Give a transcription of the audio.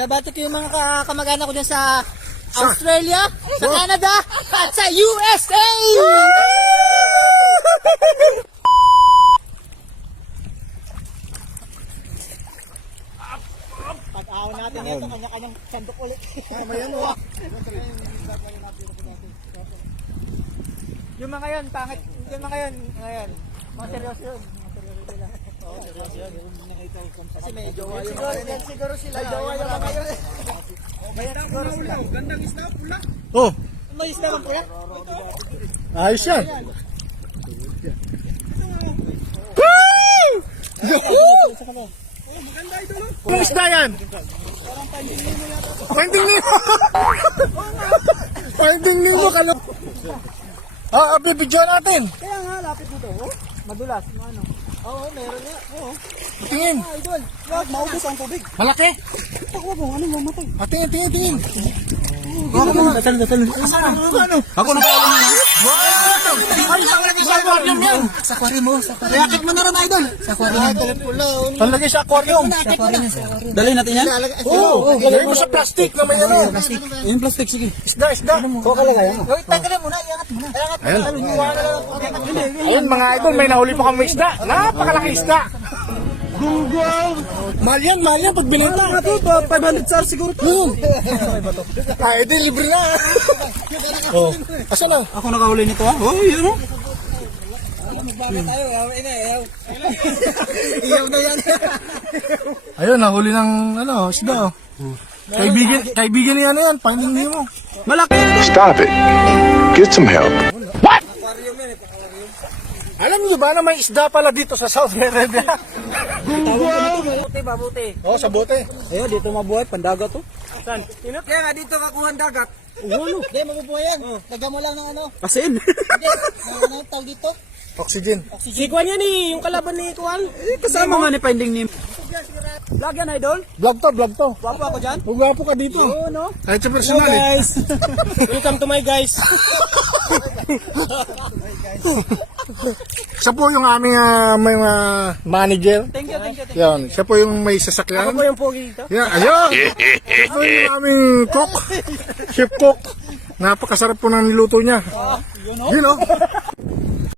Nabati ko yung mga kamag-anak ko dyan sa Australia, sa Canada, at sa USA! Pag-ahon natin ito, kanya-kanyang sandok ulit. Yung mga yan, pangit. Yung mga yan, ngayon. Mga seryoso yun. Mga seryoso sila. Oo, seryoso yun. Kasi may jowa yun. Siguro sila. May jowa yung mga yun. Gandang isda, pula. Oh, May isda man po yan? ayos yan. Anong isda yan? Finding Nemo. Finding Nemo ka lang. Bibidyo natin. Kaya nga, lapit dito. Oh, madulas. Ano? Oo, meron nga. Oo. Tingin. Idol, wag maubos ang tubig. Malaki. Takbo mo, ano mamatay? Tingin. Dasal. Ano? Ako na pala niya. Ay, panglagay sa aquarium yan. Sa aquarium mo. Yakit mo na rin, idol. Sa aquarium. Panglagay sa aquarium. Dali natin yan? Oo. Lagay mo sa plastic na may ano. Yung plastic, sige. Isda. Kung kalagay mo. Tanggalin mo na, iangat mo na. Ayun mga idol, may nahuli pa kami isda. Napakalaki isda. Mahal yan pag binenta. 500 sar siguro to. Edi libre na. Oh, asa na? Ako nakahuli nito ha. Oh, yun o. Magbaga tayo. Iyaw na yan. Ayun, nahuli ng ano, isda. Kaibigan niya na yan, Finding Nemo. Malaki yan. Stop it. Get some help. Alam niyo ba na may isda pala dito sa Saudi Arabia? Babuti. Oh, sa bote. Ayun, dito mabuhay. Pandagat to. Saan? Kaya nga dito kakuha ang dagat. Ulo. Hindi, mabubuhay yan. Lagyan mo lang ng ano. Asin. Hindi, ano tawag dito? Oxygen. Si Kwan yan eh, yung kalaban ni Kwan. Kasama nga ni Finding Nemo. Vlog yan, idol. Vlog to. Wapo ako dyan. Gwapo ka dito. Oo, no? Kahit sa personal eh. Guys. Welcome to my guys. Siya po yung aming may manager. Thank you. Yan, siya po yung may sasakyan. Ako po yung pogi dito. Yan, ayun. Ito yung aming cook. Chef cook. Napakasarap po ng niluto niya. You know?